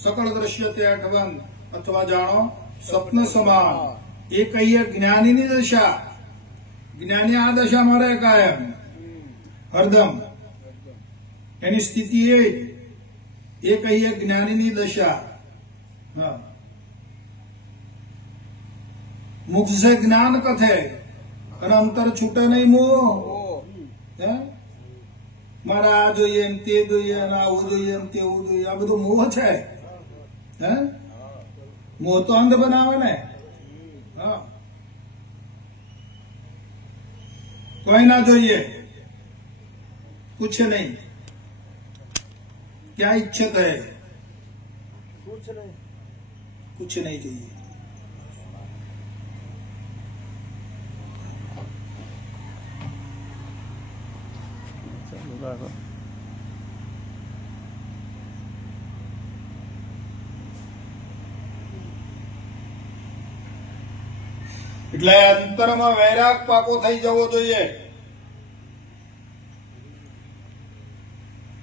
સકળ દ્રશ્ય તે અઠવંત અથવા જાણો સ્વપ્ન સમાન. એ કહીએ જ્ઞાનીની દશા. જ્ઞાની આ દશામાં રહે કાયમ, હરદમ. એની સ્થિતિ એ કહીએ જ્ઞાનીની દશા. હા, મુખ સે જ્ઞાન કથે અને અંતર છૂટે નહીં મોહ. હે, મારે આ જોઈએ ને તે જોઈએ ને આવું જોઈએ ને તેવું જોઈએ, આ બધું મોહ છે. હે, મોહ તો અંધ બનાવે ને. હા, કોઈ ના જોઈએ, कुछ नहीं, क्या इच्छत है, कुछ नहीं चाहिए. એટલે અંતરમાં વૈરાગ પાકો થઈ જવો જોઈએ.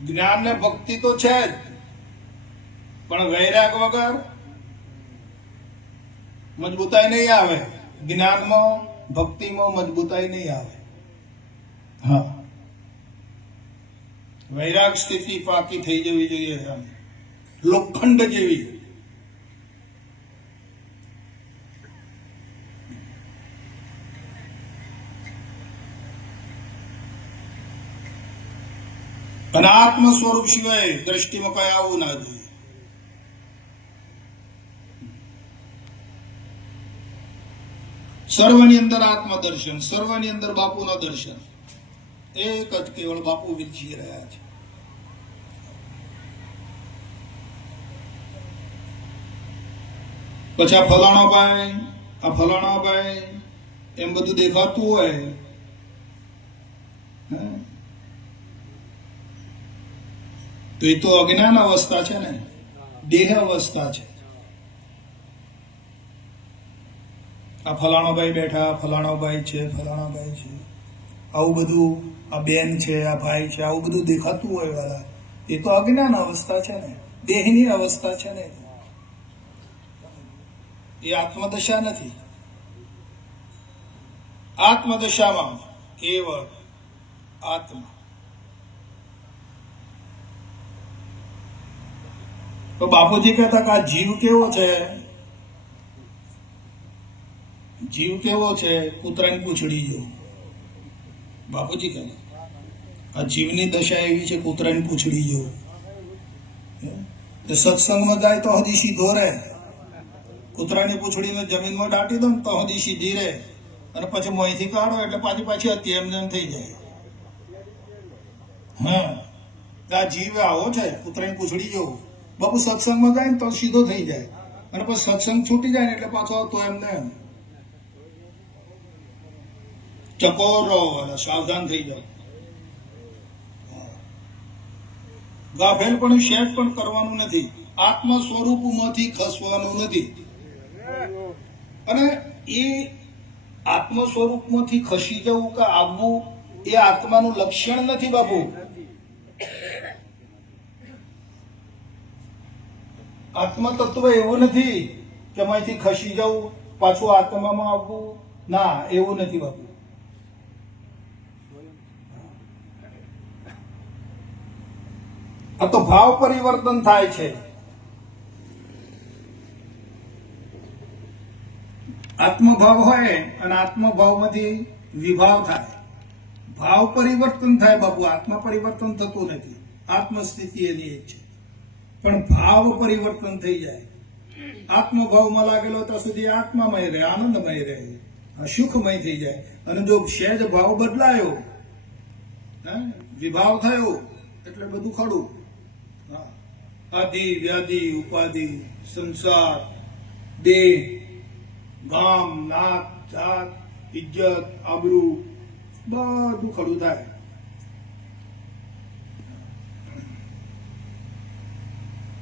જ્ઞાન ને ભક્તિ તો છે જ, પણ વૈરાગ વગર મજબૂતાઈ નહીં આવે. જ્ઞાનમાં ભક્તિમાં મજબૂતાઈ નહીં આવે. હા, વૈરાગ સ્થિતિ પાકી થઈ જવી જોઈએ, લોખંડ જેવી. અને આત્મ સ્વરૂપ સિવાય દ્રષ્ટિમાં કઈ આવવું ના જોઈએ. સર્વની અંદર આત્મદર્શન, સર્વની અંદર બાપુના દર્શન. એક જ કેવળ બાપુ વિરચી રહ્યા છે. પછી આ ફલાણા ભાઈ એમ બધું દેખાતું હોય, તો એ તો અજ્ઞાન અવસ્થા છે ને, દેહ અવસ્થા છે. આ ફલાણો ભાઈ બેઠા, ફલાણો ભાઈ છે, ફલાણો ભાઈ છે, આવું બધું, આ બેન છે, આ ભાઈ છે, આવું બધું દેખાતું હોય વાળા, એ તો અજ્ઞાન અવસ્થા છે ને, દેહની અવસ્થા છે ને. એ આત્મદશા નથી. આત્મદશામાં કેવળ આત્મા. તો બાપુજી કહેતા કે આ જીવ કેવો છે, જીવ કેવો છે, કૂતરાની પૂંછડી જેવો. બાપુજી કહે આ જીવની દશા એવી છે, કૂતરાની પૂંછડી જેવો. સત્સંગમાં જાય તો હજી સીધો રહે, કૂતરાની પૂંછડીને જમીનમાં દાટી દો તો હજી સીધી રહે, અને પછી મોંથી કાઢો એટલે પાછી હતી એમને એમ થઈ જાય. હા, આ જીવ આવો છે, કૂતરાની પૂંછડી જેવો. બાપુ સત્સંગમાં જાય ને તો સીધો થઈ જાય, અને પછી સત્સંગ છૂટી જાય ને એટલે પાછો તો એમને એમ ચકોર રહો અને સાવધાન થઈ જાય. ગાફેલ પણ શેક પણ કરવાનું નથી, આત્મ સ્વરૂપમાંથી ખસવાનું નથી. અને એ આત્મ સ્વરૂપમાંથી ખસી જવું કે આવવું એ આત્માનું લક્ષણ નથી બાપુ. આત્મા તત્વ એવું નથી કે અહીંથી ખસી જવું પાછું આત્મામાં આવવું. ના, એવું નથી બાપુ. આ તો ભાવ પરિવર્તન થાય છે. આત્મભાવ હોય અને આત્મભાવમાંથી વિભાવ થાય, ભાવ પરિવર્તન થાય બાપુ. આત્મા પરિવર્તન થતું નથી, આત્મસ્થિતિ એની એક છે, પણ ભાવ પરિવર્તન થઈ જાય. આત્મભાવમાં લાગેલો ત્યાં સુધી આત્મામય રહે, આનંદમય રહે, સુખમય થઈ જાય. અને જો સહેજ ભાવ બદલાયો, વિભાવ થયો, એટલે બધું ખડું. આદિ વ્યાધિ ઉપાધિ સંસાર દેહ ગામ નાત જાત ઇજ્જત આબરૂ બધું ખડું થાય.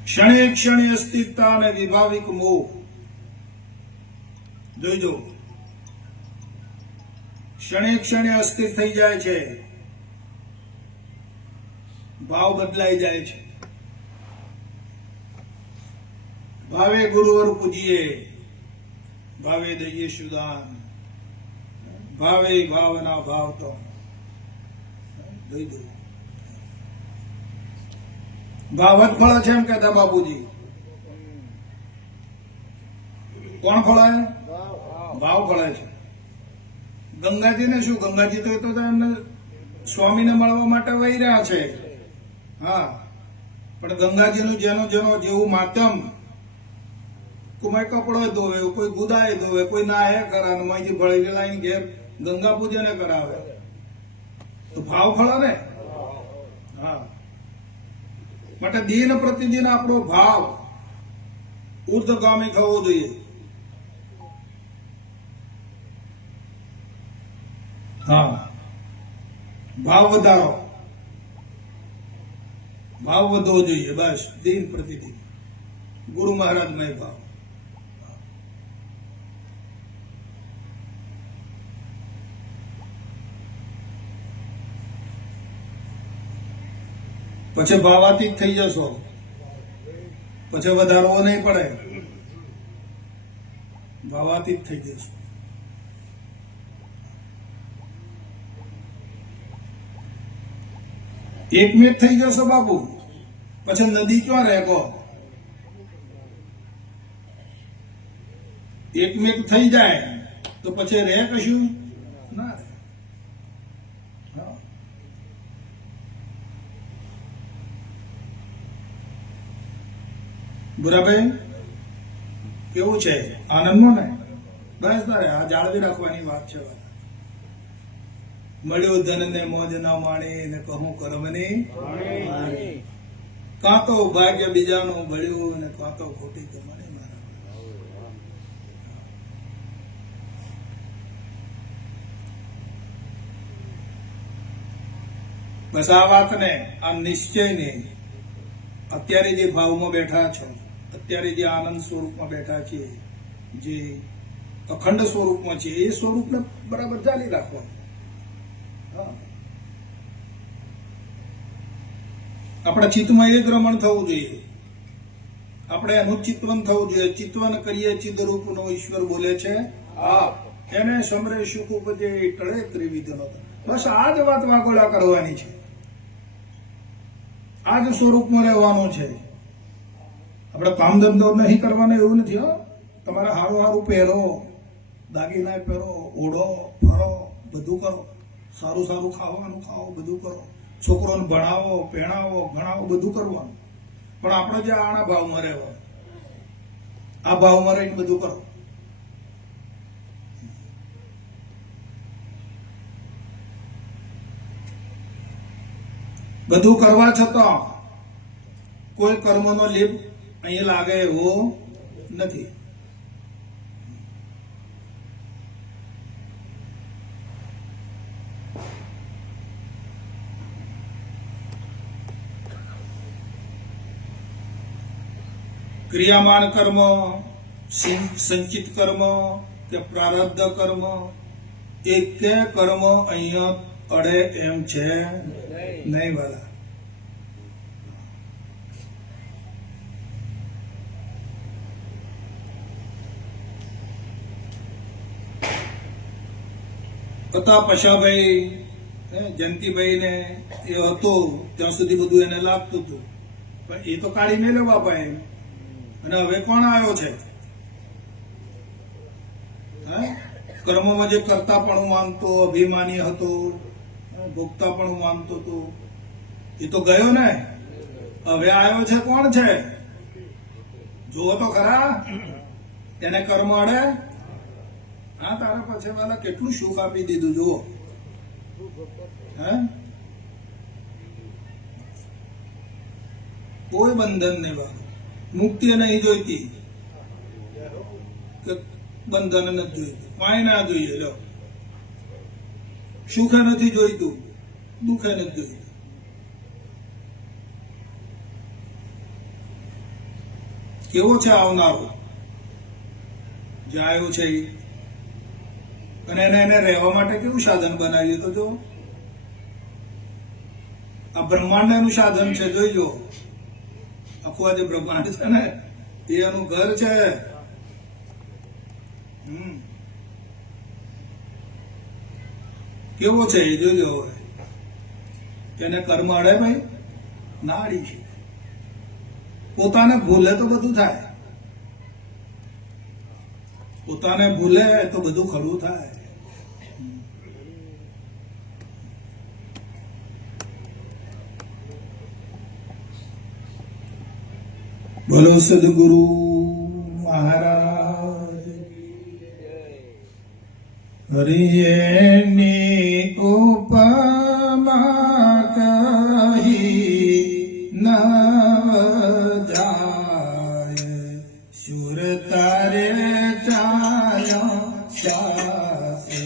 ક્ષણે ક્ષણે અસ્તિત્વતા અને વિભાવિક મોહ જોઈજો. ક્ષણે ક્ષણે અસ્થિર થઈ જાય છે, ભાવ બદલાઈ જાય છે. ભાવે ગુરુવર પૂજીએ, ભાવે દઈએ સુદાન, ભાવે ભાવના ભાવ તો જોઈજો. ભાવ જ ફળે છે એમ કહેતા બાપુજી. કોણ ફળે? ભાવ ફળે છે. ગંગાજીને શું? ગંગાજી તો એમને સ્વામીને મળવા માટે વહી રહ્યા છે. હા, પણ ગંગાજીનું જેનો જેવું માધ્યમ, કોઈ કપડો ધોવે, કોઈ ગુદાય ધોવે, કોઈ નાહે કરાવે, માહિતી ભળી લાઈને ઘેર ગંગા પૂજન કરાવે, તો ભાવ ફળે ને. હા, માટે દિન પ્રતિદિન આપણો ભાવ ઉર્ધગામી થવો જોઈએ. હા, ભાવ વધારો, ભાવ વધવો જોઈએ. બસ દિન પ્રતિદિન ગુરુ મહારાજમય ભાવ. પછી ભાવાતીત થઈ જશો, પછી વધારવો નહીં પડે, ભાવાતીત થઈ જશો. એકમેક થઈ જશો બાપુ, પછી નદી ક્યાં રહે કહો? એકમેક થઈ જાય તો પછી રહે કશું ના રહે. બરાબર, કેવું છે? આનંદનો ને? બસ તારે આ જાળવી રાખવાની વાત છે. મળ્યો ધન ને મોજ ના માણે ને કહું કર્મની માણી. કાં તો ભાગ્ય બીજાનું ભળ્યું ને કાં તો ખોટી કમાણી મારા. બસ આ વાતને, આ નિશ્ચયને, અત્યારે જે ભાવમાં બેઠા છો, અત્યારે જે આનંદ સ્વરૂપમાં બેઠા છીએ, જે અખંડ સ્વરૂપમાં છે, એ સ્વરૂપને બરાબર ચાલી રાખવાનું. આપણા ચિત્તમાં એક રમણ થવું જોઈએ. આપણે એનું ચિત્વન થવું જોઈએ. ચિત્વન કરીએ ચિદરૂપનો ઈશ્વર બોલે છે એને સમરે સુખ ઉપજે ટળે ત્રિવિધનો. બસ આ જ વાત વાગોળા કરવાની છે, આ જ સ્વરૂપમાં રહેવાનું છે. આપણે કામ ધંધો નહીં કરવાનો એવું નથી. તમારે સારું સારું પહેરો, દાગીના પહેરો, ઓઢો, ફરો, બધું કરો. સારું સારું ખાવાનું ખાઓ, બધું કરો. છોકરોને ભણાવો, પહેણાવો, ભણાવો, બધું કરવાનું. પણ આપણે જે આના ભાવમાં રહેવા, આ ભાવમાં રહીને બધું કરો. બધું કરવા છતાં કોઈ કર્મનો લેપ અહીં લાગે એવો નથી. ક્રિયામાન કર્મ, સંચિત કર્મ કે પ્રારબ્ધ કર્મ, એક કર્મ અહીંયા અડે એમ છે નહીં વાલા. હતા પશાભાઈ, જયંતિભાઈ ને એ હતો ત્યાં સુધી બધું એને લાગતું હતું, પણ એ તો કાઢી નહીં લે બાપા એમ. અને હવે કોણ આવ્યો છે? કર્મમાં જે કરતા પણ માનતો, અભિમાની હતો, ભોગતા પણ માનતો હતો, એ તો ગયો ને. હવે આવ્યો છે કોણ છે? જુઓ તો ખરા એને કર્મ અડે. હા, તારા પછી વાલા કેટલું સુખ આપી દીધું જુઓ. હે, કોઈ બંધન નહીં બા, મુક્તિ નહીં જોઈતી કે બંધન નથી જોઈતું, કાંઈ ના જોઈએ. લો, સુખે નથી જોઈતું, દુઃખે નથી જોઈતું. કેવો છે આવનારો, જાયો છે ઈ. અને એને રહેવા માટે કેવું સાધન બનાવ્યું તો જો, આ બ્રહ્માંડ એનું સાધન છે. જોઈજો, આખું આ જે બ્રહ્માંડ છે ને એ એનું ઘર છે. કેવો છે એ જોજો. હવે એને કર્મ અડે ભાઈ, ના અડી છે. પોતાને ભૂલે તો બધું થાય, પોતાને ભૂલે તો બધું ખરું થાય. બોલો સદગુરુ મહારાજ. હરિયની ઉપમા કહી નવ જાય, સુર તારે ચાલ્યો શાસે.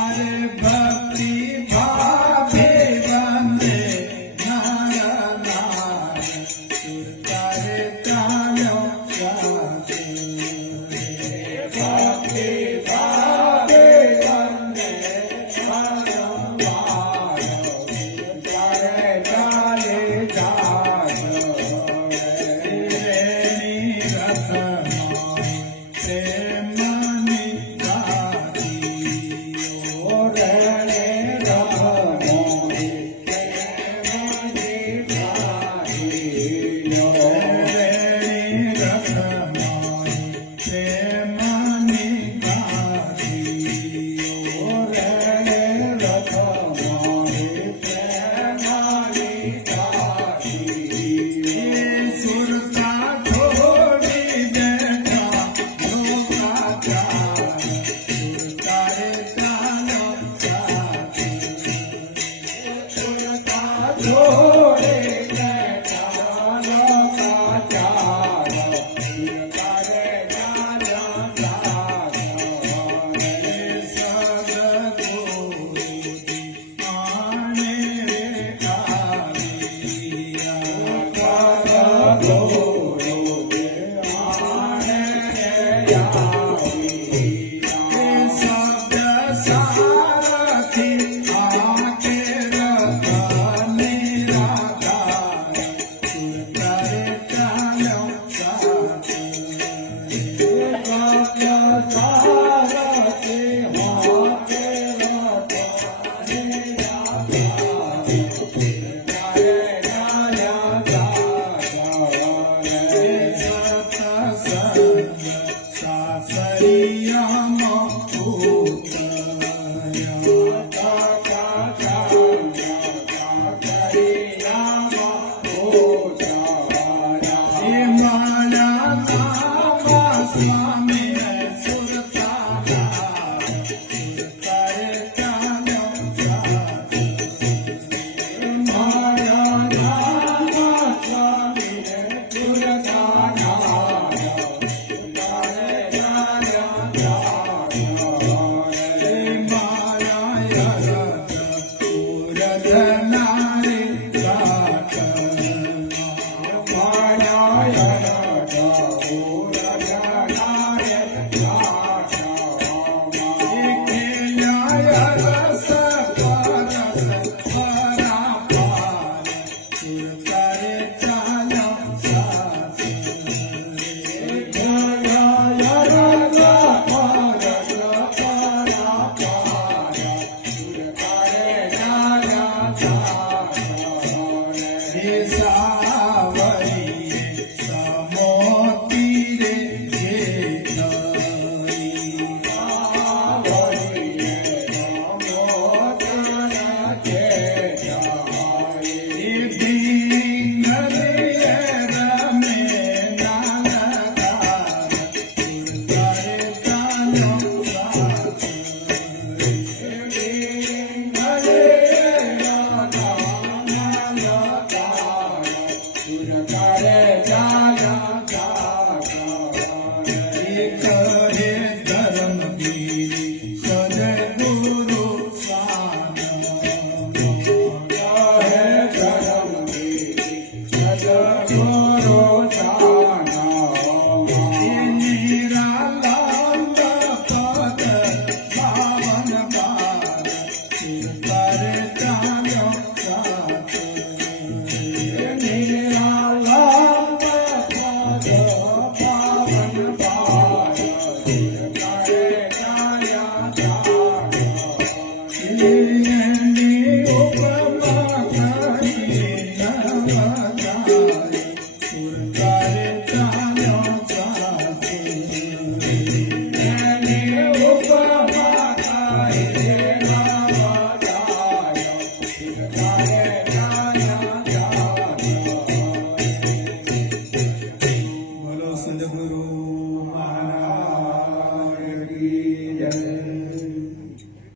અરે ભક્તિ ભાવે વંદે નારાયણ સુરતારે ચાલ્યો સાથે ભક્તિ ભાવે વંદે નારાયણ તારે ચાલે જાજો રેની રથમાં પ્રેમની ગાથીઓ રે સદગુરુ મહારાજ કી જય.